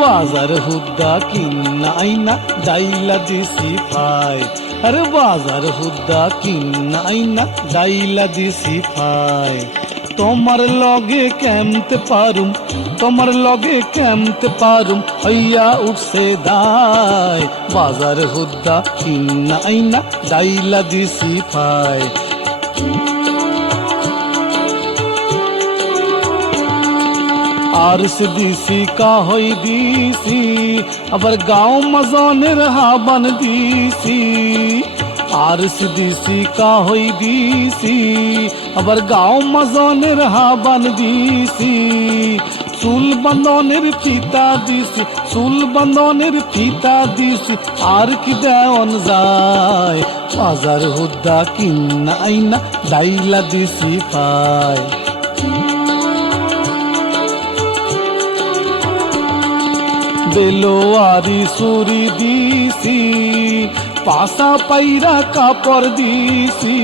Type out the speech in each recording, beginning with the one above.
বাজার হুদ্দা কিন্না আইনা ডাইলা দিছি ফাই আরে বাজার হুদ্দা কিন্না আইনা ডাইলা দিছি ফাই তোমার লগে কেমতে পারুম, তোমার লগে কেমতে পারুম, হইয়া উঠছে দায়। বাজার হুদ্দা কিন্না আইনা ডাইলা দিছি ফাই আরস দিছি কাহই দিছি আবার গাঁও মজনের হাবান দিছি আরস দিছি কাহই দিছি আবার গাঁও মজনের হাবান দিছি চুল বন্ধনের ফিতা দিছি চুল বন্ধনের ফিতা দিছি আর কি দেওয়ান যায় বাজার হুদ্দা কিন্না আইনা ডাইলা দিছি পায় বেলোয়ারি সুরি দিছি, পাশা পাইরা কাপড় দিছি।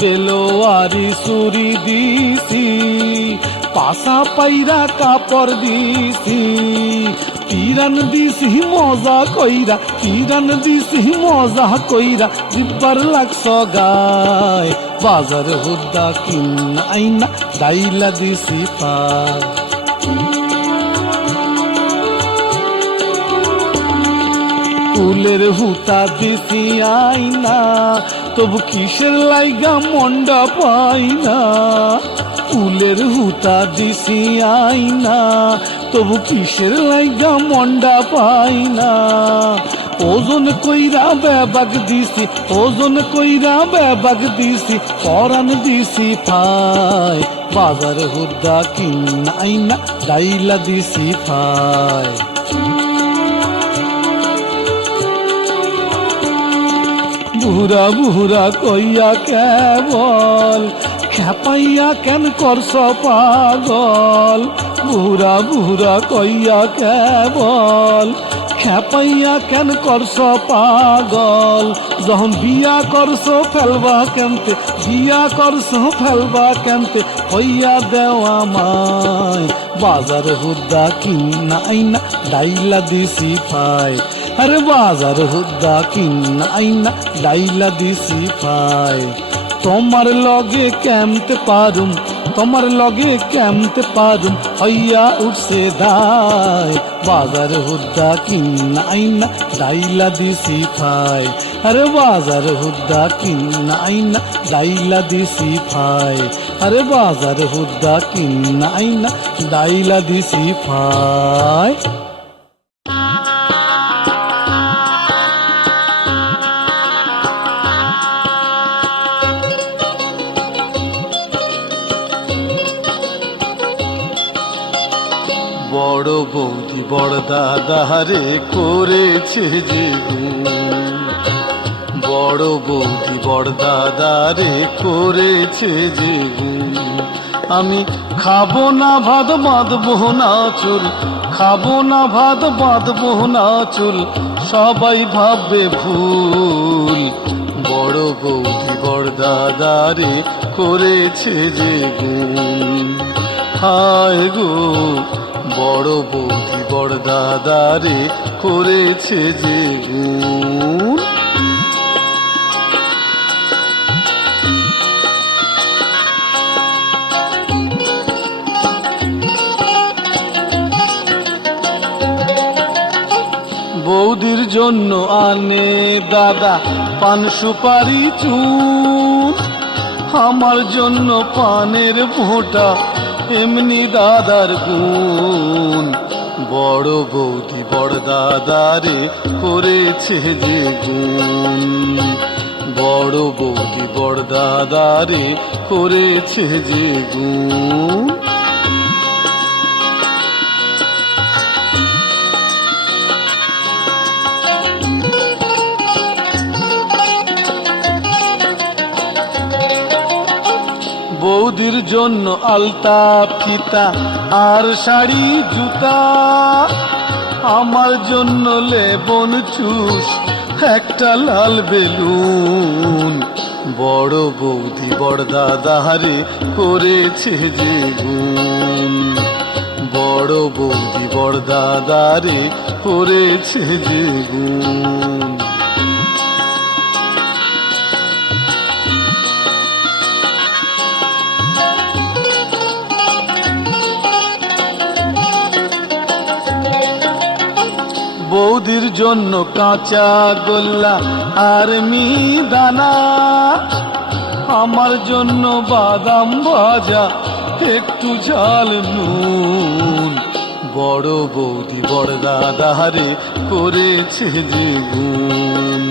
বেলোয়ারি সুরি দিছি, পাশা পাইরা কাপড় দিছি। পিরান দিছি মজা কইরা পিরান দিছি মজা কইরা, জিব্বার লাগছ গায়। বাজার হুদ্দা কিন্না আইনা, ডাইলা দিছি পায় ফুলের হুতা দিছি আইনা, তবু কিসের লাইগা মন্ডা পাই না? ফুলের হুতা দিছি আইনা, তবু কিসের লাইগা মন্ডা পাই না? ওজন কইরা বেবাগ দিছি, ওজন কইরা বেবাগ দিছি পরান দিছি ফাই বাজার হুদ্দা কিনা আইনা, ডাইলা দিছি ফাই বুড়া বুড়া কইয়া কেবল, খেপাইয়া কেন করস পাগল? বুড়া বুড়া কইয়া কেবল, খেপাইয়া কেন করস পাগল? যখন বিয়া করস ফেলবা কেমতে বিয়া করস ফেলবা কেমতে হইয়া দেওয়া মায় বাজার হুদ্দা কিনা আইনা, ডাইলা দিছি ফাই আরে বাজার হুদ্দা কিনা আইনা ডাইলা দিছি ফাই তোমার লগে কেমতে পারুম তোমার লগে কেমতে পারুম হইয়া উঠছে দায় বাজার হুদ্দা কিনা আইনা ডাইলা দিছি ফাই আরে বাজার হুদ্দা কিনা আইনা ডাইলা দিছি ফাই আরে বাজার হুদ্দা কিনা আইনা ডাইলা দিছি ফাই বড় বৌদি বড় দাদারে করেছে যে। বড় বৌদি বড় দাদারে করেছে যে। আমি খাব না ভাত, বাঁধবো না চুল। খাব না ভাত, বাঁধবো না চুল। সবাই ভাববে ভুল। বড় বৌদি বড় দাদারে করেছে যে গুণ? হায় গো। বড় বৌদি বড় দাদারে করেছে যে গুণ। বৌদির জন্য আনে দাদা পান সুপারি চুন। আমার জন্য পানের ফোঁটা এমনি দাদার গুণ। বড় বৌদি, বড় দাদারে করেছে যে গুণ। বড় বৌদি, বড় দাদারে করেছে যে গুণ। বৌদির জন্য আলতা ফিতা আর শাড়ি, জুতা। আমার জন্য লেবন চুষ, একটা লাল বেলুন। বড় বৌদি, বড় দাদারে করেছে যে গুণ। বড় বৌদি, বড় দাদারে করেছে যে গুণ। বৌদির জন্য কাঁচা গোল্লা আর দানা। আমার জন্য বাদাম ভাজা, একটু ঝাল নুন। বড় বৌদি বড় দাদারে করেছে যে গুণ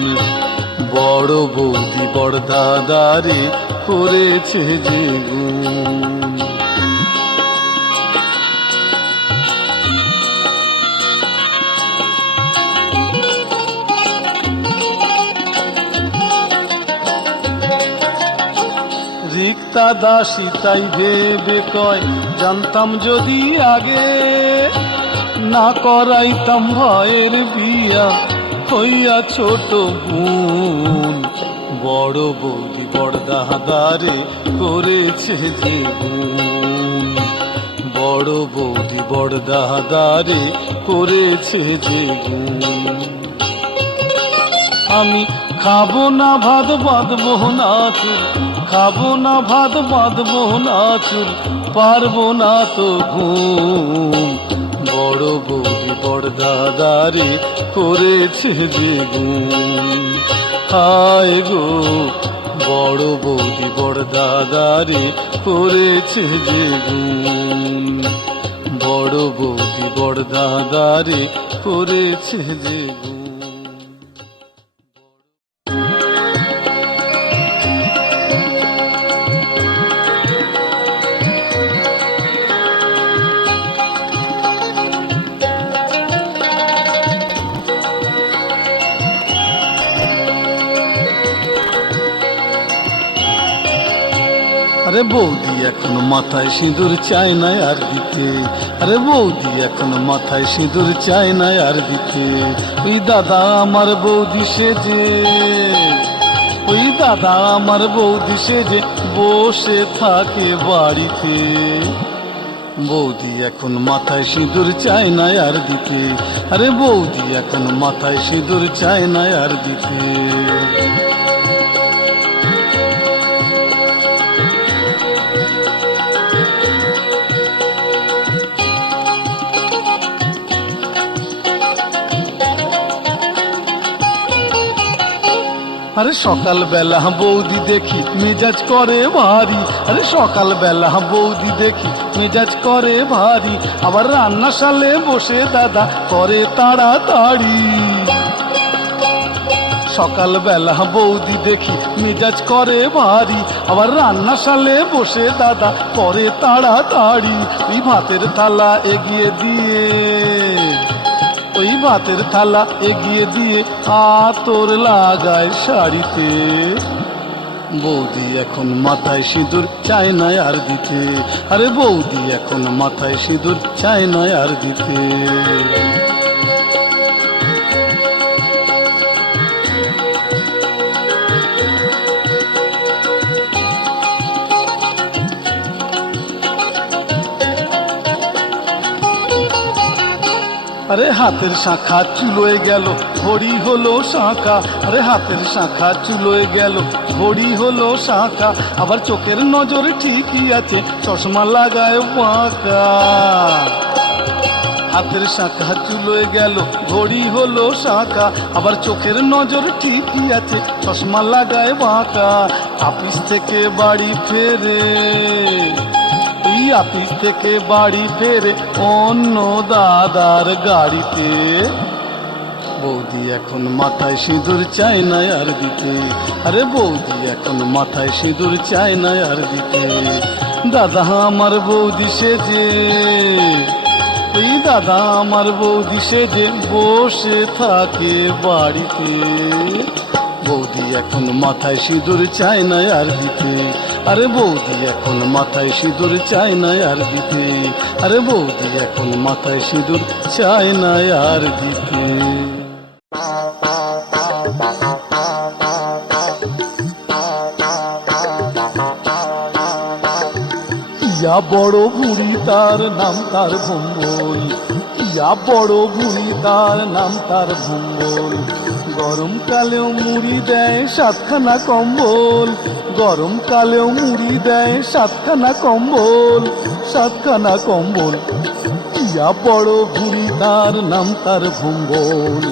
বড় বৌদি বড় দাদারে করেছে যে গুণ রিক্তা দাসী তাই ভেবে কয়, জানতাম যদি আগে না করাইতাম ভয়ের বিয়া, হইয়া ছোট বোন, বড় বৌদি বড় দাদারে করেছে যে গুণ। বড় বৌদি বড় দাদারে করেছে যে গুণ। আমি খাব না ভাত, বাঁধবো না খাব না ভাত, বাঁধবো না চুল, পারব না তো ঘুম। বড় বৌদি, বড় দাদারে করেছে যে গুণ হায় গো, বড় বৌদি, বড় দাদারে করেছে যে গুণ বড় বৌদি, বড় দাদারে করেছে যে গুণ আরে বৌদি, এখন মাথায় সিঁদুর চায় না আর দিতে। আরে বৌদি, এখন মাথায় সিঁদুর চায় না আর দিতে। ওই দাদা আমার বৌদি সেজে, ওই দাদা আমার বৌদি সেজে বসে থাকে বাড়িতে। বৌদি, এখন মাথায় সিঁদুর চায় না আর দিতে। আরে বৌদি, এখন মাথায় সিঁদুর চায় না আর দিতে। আরে সকাল বেলা বৌদি দেখি মেজাজ করে ভারী। আরে সকাল বেলা বৌদি দেখি মেজাজ করে ভারী। আবার রান্না সালে বসে দাদা করে তাড়াতাড়ি। সকাল বেলা বৌদি দেখি মেজাজ করে ভারী। আবার রান্না সালে বসে দাদা করে তাড়াতাড়ি। ভাতের থালা এগিয়ে দিয়ে ওই ভাতের থালা এগিয়ে দিয়ে আতর লাগায় শাড়িতে। বৌদি এখন মাথায় সিঁদুর, চায় না আর দিতে। আরে বৌদি এখন মাথায় সিঁদুর, চায় না আর দিতে। আরে হাতের শাখা চুলোয় গেল, ঘড়ি হলো শাখা। আরে হাতের শাখা চুলোয় গেল, ঘড়ি হলো শাখা। আবার চোখের নজর ঠিকই আছে, চশমা লাগায় বাঁকা হাতের শাখা চুলোয় গেল, ঘড়ি হলো শাখা। আবার চোখের নজর ঠিকই আছে, চশমা লাগায় বাঁকা আপিস থেকে বাড়ি ফেরে। আপিস থেকে বাড়ি ফেরে অন্য দাদার গাড়িতে। বৌদি এখন মাথায় সিঁদুর চায় না আর দিতে। আরে বৌদি এখন মাথায় সিঁদুর চায় না আর দিতে। দাদা আমার বৌদি সেজে। ওই দাদা আমার বৌদি সেজে বসে থাকে বাড়িতে। বৌদি এখন মাথায় সিঁদুর চায় না আর দিতে। আরে বৌদি, এখন মাথায় সিঁদুর চায় না আর দিতে। আরে বৌদি, এখন মাথায় সিঁদুর চায় না আর দিতে। ইয়া বড় বুড়ি তার নাম তার ভুম্বল ইয়া বড় বুড়ি তার নাম তার ভুম্বল গরমকালেও মুড়ি দেয় সাতখানা কম্বল। গরমকালেও মুড়ি দেয় সাতখানা কম্বল। সাতখানা কম্বল। ইয়া বড় বুড়ি তার নাম তার ভম্বল।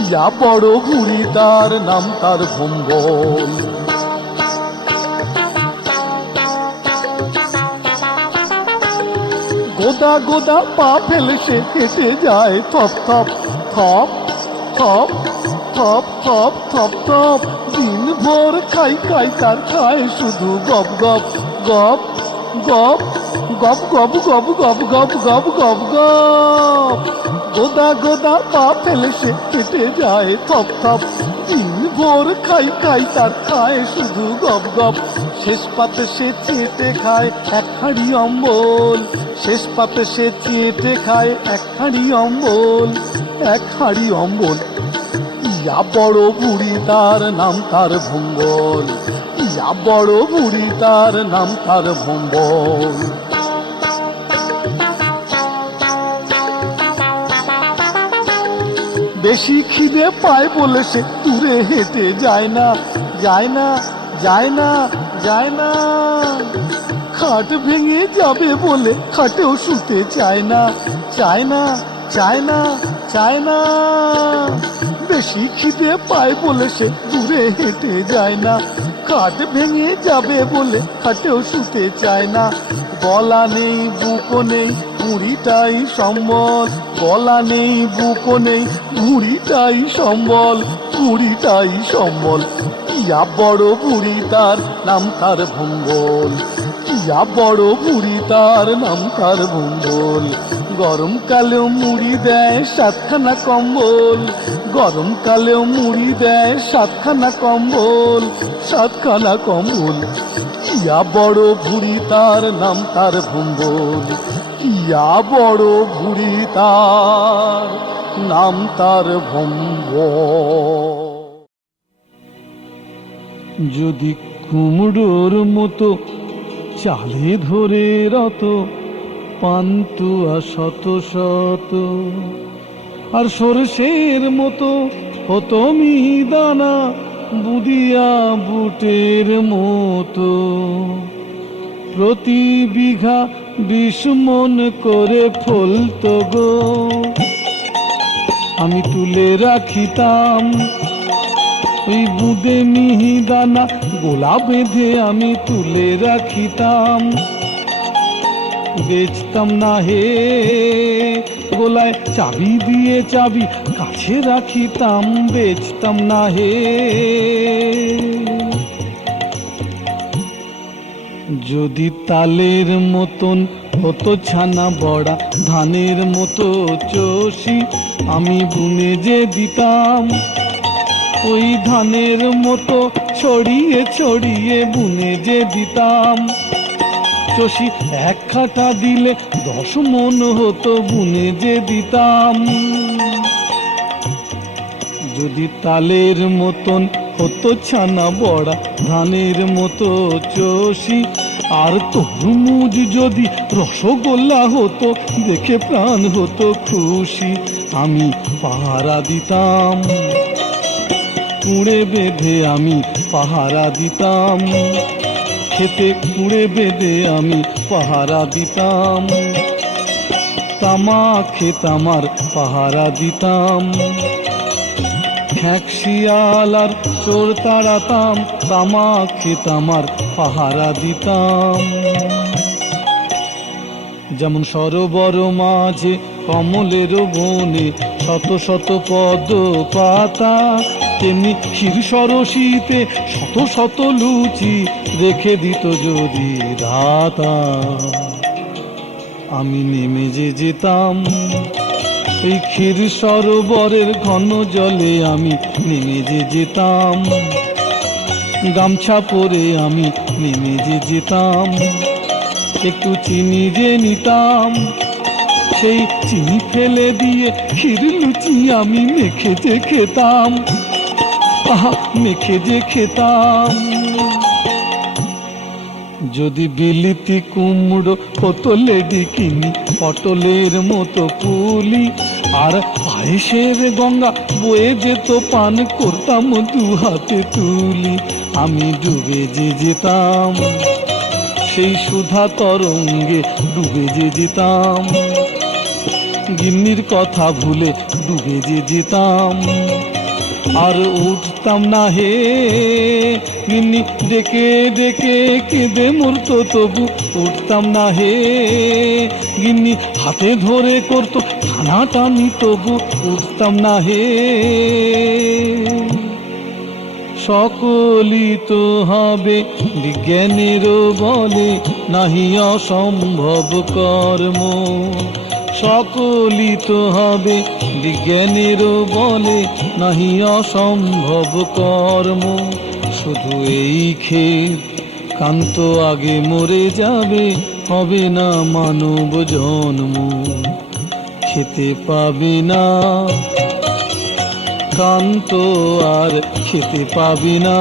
ইয়া বড় বুড়ি তার নাম তার ভম্বল। গোদা গোদা পা ফেলে সে কেটে যায়, থপ থপ থপ থপ। থপ থপ থপ থপ দিন ভোর খাই খাই তার খায় শুধু গপ গপ গপ গপ গপ গপ গপ গপ গপ গপ গপ গপ গোদা গোদা পা ফেলে সে কেটে যায় থপ থপ দিন ভোর খাই খাই তার খায় শুধু গপ গপ শেষ পাতে সে চেটে খায় এক হাঁড়ি অম্বল শেষ পাতে সে চেটে খায় এক হাঁড়ি অম্বল এক হাঁড়ি অম্বল ইয়া বড় বুড়ি তার নাম তার ভম্বল ইয়া বড় বুড়ি তার নাম তার ভম্বল বেশি খিদে পায় বলে সে দূরে হেঁটে যায় না যায় না যায় না যায় না। খাট ভেঙে যাবে বলে খাটেও শুতে চায় না চায় না চায় না চায় না। বেশি খিদে পায় বলে সে দূরে হেঁটে যায় না। খাট ভেঙে যাবে বলে খাটেও শুতে চায় না। গলা নেই বুকো নেই ভুঁড়িটাই সম্বল। গলা নেই বুকো নেই ভুঁড়িটাই সম্বল ভুঁড়িটাই সম্বল। ইয়া বড় বুড়ি তার নাম তার ভম্বল ইয়া বড় বুড়ি তার নাম তার ভম্বল গরমকালেও মুড়ি দেয় সাতখানা কম্বল। গরমকালেও মুড়ি দেয় সাতখানা কম্বল সাতখানা কম্বল। ইয়া বড় ভুড়ি তার নাম তার ভম্বল। ইয়া বড় ভুড়ি তার নাম তার ভম্বল। যদি কুমড়োর মতো চালে ধরে রত, পান্তুয়া শত শত। আর সরষের মতো হতো মিহিদানা বুদিয়া বুটের মতো। প্রতি বিঘা বিষ মন করে ফলত গো। আমি তুলে রাখিতাম ওই বুদে মিহিদানা, গোলা বেঁধে আমি তুলে রাখিতাম। বেচতাম না হে গোলায় চাবি দিয়ে চাবি, কাছে রাখিতাম, বেচতাম না হে যদি তালের মতন হতো ছানা বড়া, ধানের মতো চষি, আমি বুনে যে দিতাম। ওই ধানের মতো ছড়িয়ে ছড়িয়ে বুনে যে দিতাম। চষি এক খাটা দিলে দশ মন হতো বুনে যে দিতাম। যদি তালের মতন হতো ছানা বড়া, ধানের মতো চষি, আর তরমুজ যদি রসগোল্লা হতো, দেখে প্রাণ হতো খুশি, আমি পাহারা দিতাম। কুড়ে বেঁধে আমি পাহারা দিতাম। খেতে কুড়ে বেঁধে আমি পাহারা দিতাম। তামাক খেত আমার পাহারা দিতাম। খ্যাকশিয়াল আর চোর তাড়াতাম, তামাক খেত আমার পাহারা দিতাম। যেমন সরোবর মাঝে কমলের বনে শত শত পদ পাতা, তেমনি ক্ষীর সরসিতে শত শত লুচি রেখে দিত যদি দাতা আমি নেমে যে যেতাম, এই ক্ষীর সরোবরের ঘন জলে আমি নেমে যে যেতাম। গামছা পরে আমি নেমে যে যেতাম, একটু চিনি যে নিতাম। সেই চিনি ফেলে দিয়ে ক্ষীর লুচি আমি মেখে যে খেতাম। মেখে যে খেতাম। যদি বিলিতি কুমড়ো হতো লেডি কিনি পটলের মতো পুলি, আর পায়েসের গঙ্গা বয়ে যেত পান করতাম দু হাতে তুলি, আমি ডুবে যে যেতাম। সেই সুধা তরঙ্গে ডুবে যে যেতাম। গিন্নির কথা ভুলে ডুবে যে যেতাম। আর উঠতাম না হে। গিন্নি ডেকে ডেকে কেঁদে মরতো, তবু উঠতাম না হে। গিন্নি হাতে ধরে করতো টানাটানি তবু উঠতাম না হে। সকলই তো হবে বিজ্ঞানেরও বলে নাহি অসম্ভব কর্ম। সকলই তো হবে বিজ্ঞানেরও বলে নাহি অসম্ভব কর্ম। শুধু এই ক্ষেত কান্ত আগে মরে যাবে, হবে না মানব জন্ম। খেতে পাবে না কান্ত আর খেতে পাবি না।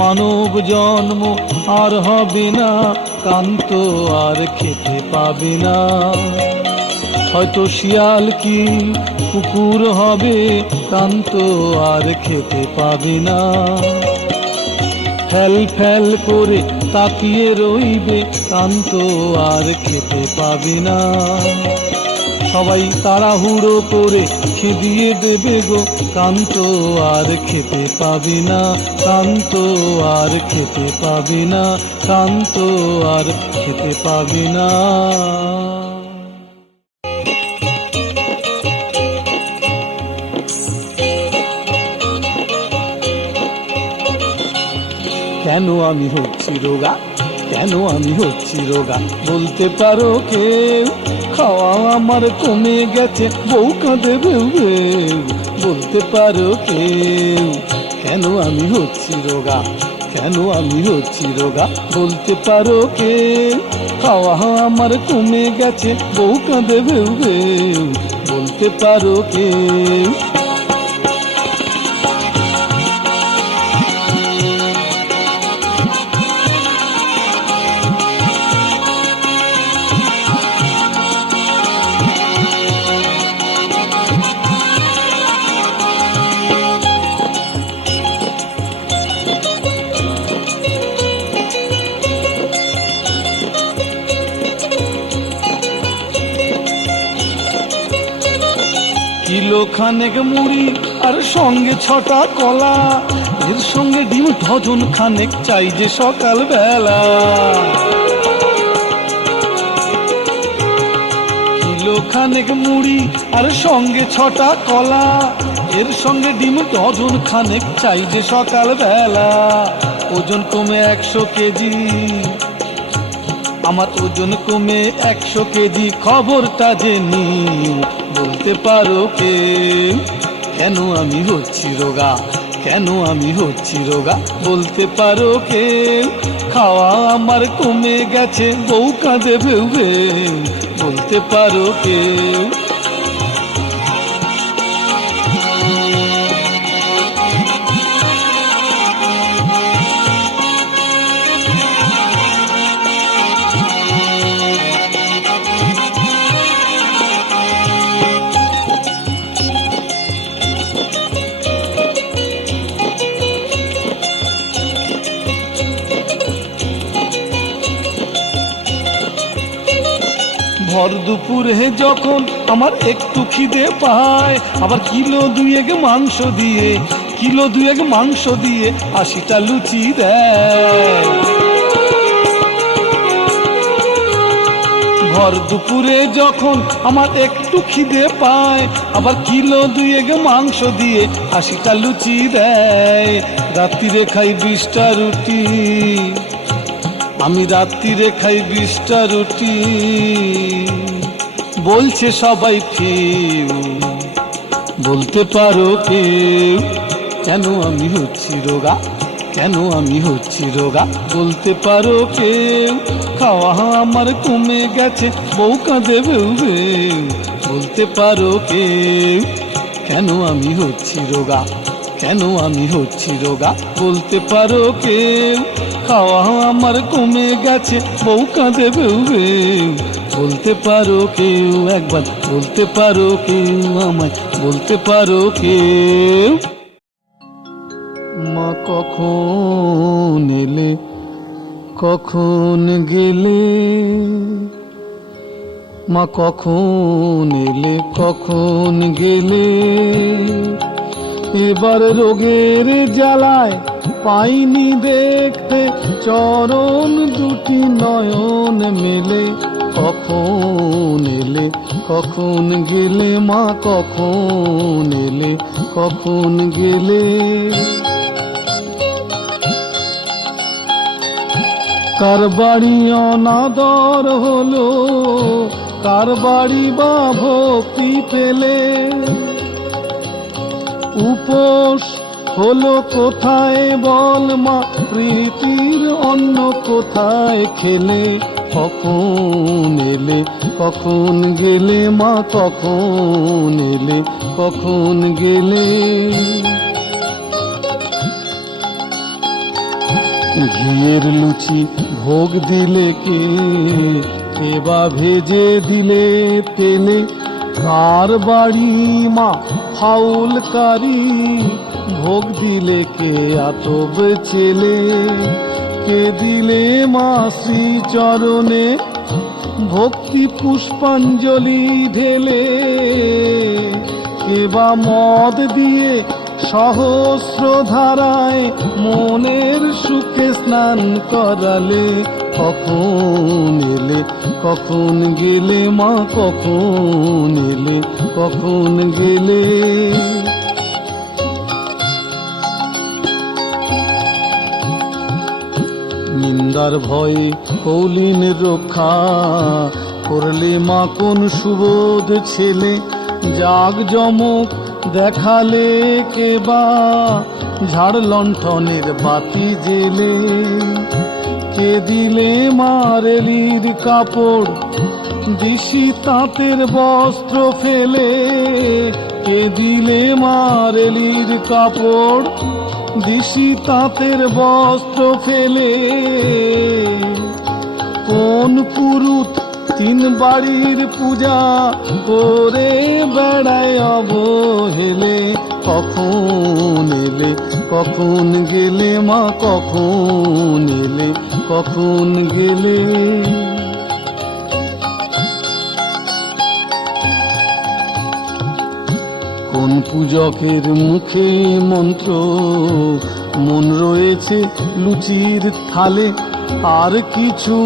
মানব জন্ম আর হবে না কান্ত আর খেতে পাবে না। হয়তো শিয়াল কি কুকুর হবে কান্ত আর খেতে পাবে না। ফেল ফেল করে তাকিয়ে রইবে কান্ত আর খেতে পাবে না। সবাই তাড়াহুড়ো করে খেদিয়ে দেবে গো। কান্ত আর খেতে পাবি না কান্ত আর খেতে পাবি না কান্ত আর খেতে পাবি না। কেন আমি হচ্ছি রোগা? কেন আমি হচ্ছি রোগা বলতে পারো কেউ, খাওয়া আমার কমে গেছে, বউ কাঁদে বেউ। বলতে পারো কেউ, কেন আমি হচ্ছি রোগা কেন আমি হচ্ছি রোগা বলতে পারো কে খাওয়া আমার কমে গেছে, বউ কাঁদে বেউ। বলতে পারো কেউ খানেক মুড়ি আর সঙ্গে ছটা কলা। এর সঙ্গে ডিম ডজন খানেক চাই যে সকাল বেলা কিলো খানেক মুড়ি আর সঙ্গে ছটা কলা। এর সঙ্গে ডিম ডজন খানেক চাই যে সকাল বেলা ওজন কমে একশো কেজি। আমার ওজন কমে একশো কেজি, খবরটা জেনি বলতে পারো কে? কেন আমি হচ্ছি রোগা? কেন আমি হচ্ছি রোগা? বলতে পারো কে? খাওয়া আমার কমে গেছে, বউ কাঁদে ভেউ। বলতে পারো কেউ দুপুরে যখন আমার একটু খিদে পায়, আবার কিলো দুয়েক মাংস দিয়ে, কিলো দুয়েক মাংস দিয়ে আশিটা লুচি দেয়। ভর দুপুরে যখন আমার একটু খিদে পায়, আবার কিলো দুয়েক মাংস দিয়ে আশিটা লুচি দেয়। রাত্রিরে খাই বিশটা রুটি। আমি রাত্রিরে খাই বিশটা রুটি। বলছে সবাই ফিউ বলতে পারো কেউ, কেন আমি হচ্ছি রোগা? কেন আমি হচ্ছি রোগা? বলতে পারো কেউ, খাওয়া আমার কমে গেছে বউ বেউ। বলতে পারো কেউ, কেন আমি হচ্ছি রোগা? কেন আমি হচ্ছি রোগা? বলতে পারো কেউ খাওয়া আমার কমে গেছে, বউ কাঁদে বেউ বলতে পারো কেউ একবার, বলতে পারো কেউ আমায়, বলতে পারো কেউ। মা কখন এলে, কখন গেলে? মা কখন এলে, কখন গেলে? এবার রোগের জ্বালায় পাইনি দেখতে চরণ দুটি নয়ন মেলে, কখন এলে, কখন গেলে মা, কখন এলে, কখন গেলে? কার বাড়ি অনাদর হলো, কার বাড়ি বা ভক্তি পেলে উপোস হলো কোথায় বল মা প্রীতির অন্য কোথায় খেলে? কখন এলে? কখন গেলে মা? কখন এলে? কখন গেলে? ঘিয়ের লুচি ভোগ দিলে কে? এবা ভেজে দিলে তেলে? কার বাড়ি মা? ফাউল কারি? ভোগ দিলে কে? আতব ছেলে? কে দিলে মা শ্রী চরণে ভক্তি পুষ্পাঞ্জলি ঢেলে। এবা মদ দিয়ে সহস্র ধারায় মনের সুখে স্নান করালে কখন এলে, কখন গেলে মা, কখন এলে, কখন গেলে? নিন্দার ভয়ে কৌলিন রক্ষা করলে মা কোন সুবোধ ছেলে? জাগ জমক দেখালে কে বা? ঝাড় লণ্ঠনের বাতি জেলে। কে দিলে মারেলির কাপড়? দিশি তাঁতের বস্ত্র ফেলে। কে দিলে মারেলির কাপড়? দিশি তাঁতের বস্ত্র ফেলে। কোন পুরুত তিন বাড়ির পূজা করে বেড়ায় অবহেলে। কখন এলে, কখন গেলে মা, কখন এলে, কখন গেলে কোন পূজকের মুখে মন্ত্র? মন রয়েছে লুচির থালে, আর কিছু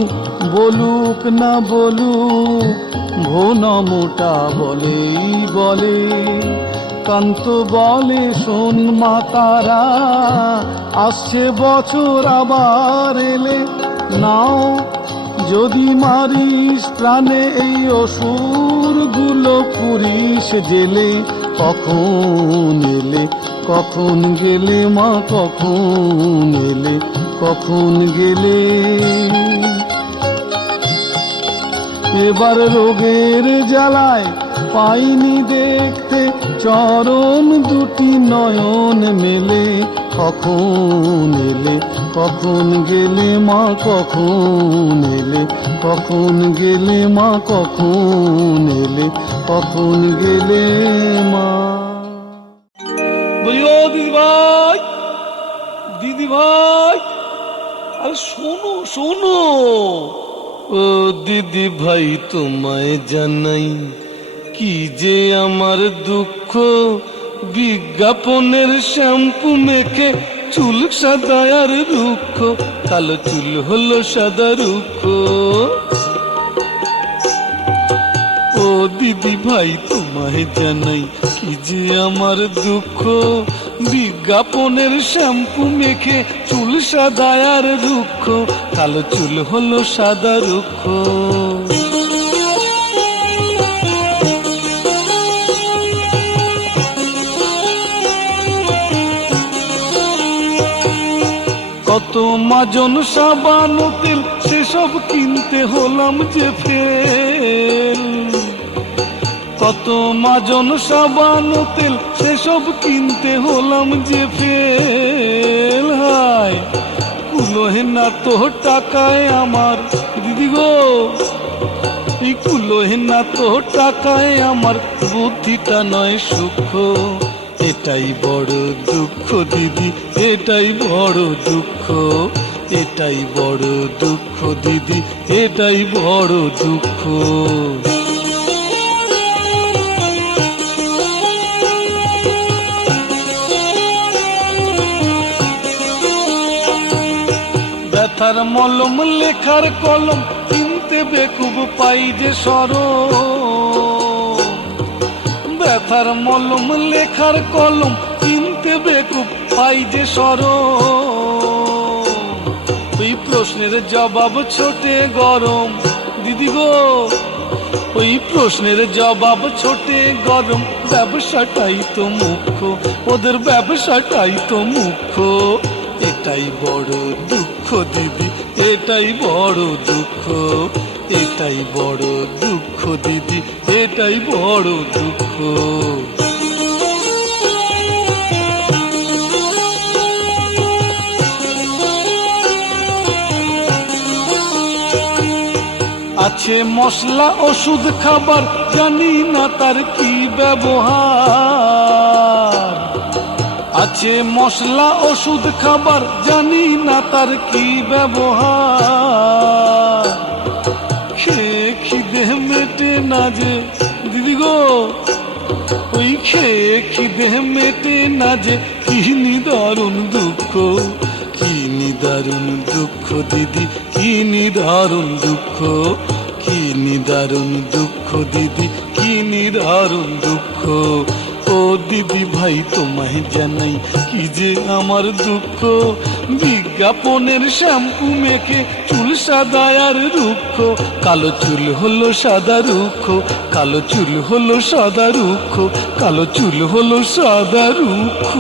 বলুক না বলুক। ভোন মোটা বলেই বলে, কান্ত বলে শোন মা তারা। আসছে বছর আবার এলে, নাও যদি মারিস প্রাণে এই অসুরগুলো পুরিস জেলে, কখন এলে, কখন গেলে মা, কখন এলে, কখন গেলে? এবার রোগের জ্বালায় পাইনি দেখতে, চরণ দুটি নয়ন মেলে, কখন এলে কখন গেলে মা, কখন এলে? কখন গেলে মা, কখন এলে? কখন গেলে মা? বলি, ও দিদি ভাই দিদি ভাই, আরে শোনো শোনো, ও দিদি ভাই তোমায় জানাই, কি যে আমার দুঃখ, বিজ্ঞাপনের শ্যাম্পু মেখে চুল সাদা আর রুক্ষ, কালো চুল হলো সাদা রুক্ষ। ও দিদি ভাই, তোমায় জানাই কি যে আমার দুঃখ। বিজ্ঞাপনের শ্যাম্পু মেখে চুল সাদা আর রুক্ষ, কালো চুল হলো সাদা রুক্ষ। কত মাজন সাবান তেল সেসব কিনতে হলাম যে ফেল। কত মাজন সাবান তেল সেসব কিনতে হলাম যে ফেল। হায় কুলোহে না তো টাকায় আমার, দিদি গো। এই কুলোহে না তো টাকায় আমার, বুদ্ধিটা নয় সুখ এটাই বড় দুঃখ, দিদি। এটাই বড় দুঃখ। এটাই বড় দুঃখ, দিদি। এটাই বড় দুঃখ। ব্যথার মলম, লেখার কলম কিনতে বেকুব পাই যে সর ব্যথার মলম, লেখার কলম কিনতে বেকুব। পাই যে সর ওই প্রশ্নের জবাব ছোটে গরম। দিদি গো, ওই প্রশ্নের জবাব ছোটে গরম। ব্যবসাটাই তো মুখ্য, ওদের ব্যবসাটাই তো মুখ্য। এটাই বড় দুঃখ দিদি, এটাই বড় দুঃখ। এটাই বড় দুঃখ, দিদি, এটাই বড় দুঃখ। আছে মশলা, ওষুধ, খাবার, জানি না তার কি ব্যবহার। আছে মশলা, ওষুধ, খাবার, জানি না তার কি ব্যবহার। না যে, দিদি গো, ওই খেয়ে খিদে মেটে না যে, কি নিদারুণ দুঃখ, কি নিদারুণ দুঃখ, দিদি, কি নিদারুণ দুঃখ, কি নিদারুণ দুঃখ, দিদি, কি নিদারুণ দুঃখ। ও দিদি ভাই, তোমায় জানাই কি যে আমার দুঃখ? বিজ্ঞাপনের শ্যাম্পু মেখে চুল সাদা আর রুক্ষ। কালো চুল হলো সাদা রুক্ষ, কালো চুল হলো সাদা রুক্ষ, কালো চুল হলো সাদা রুক্ষ।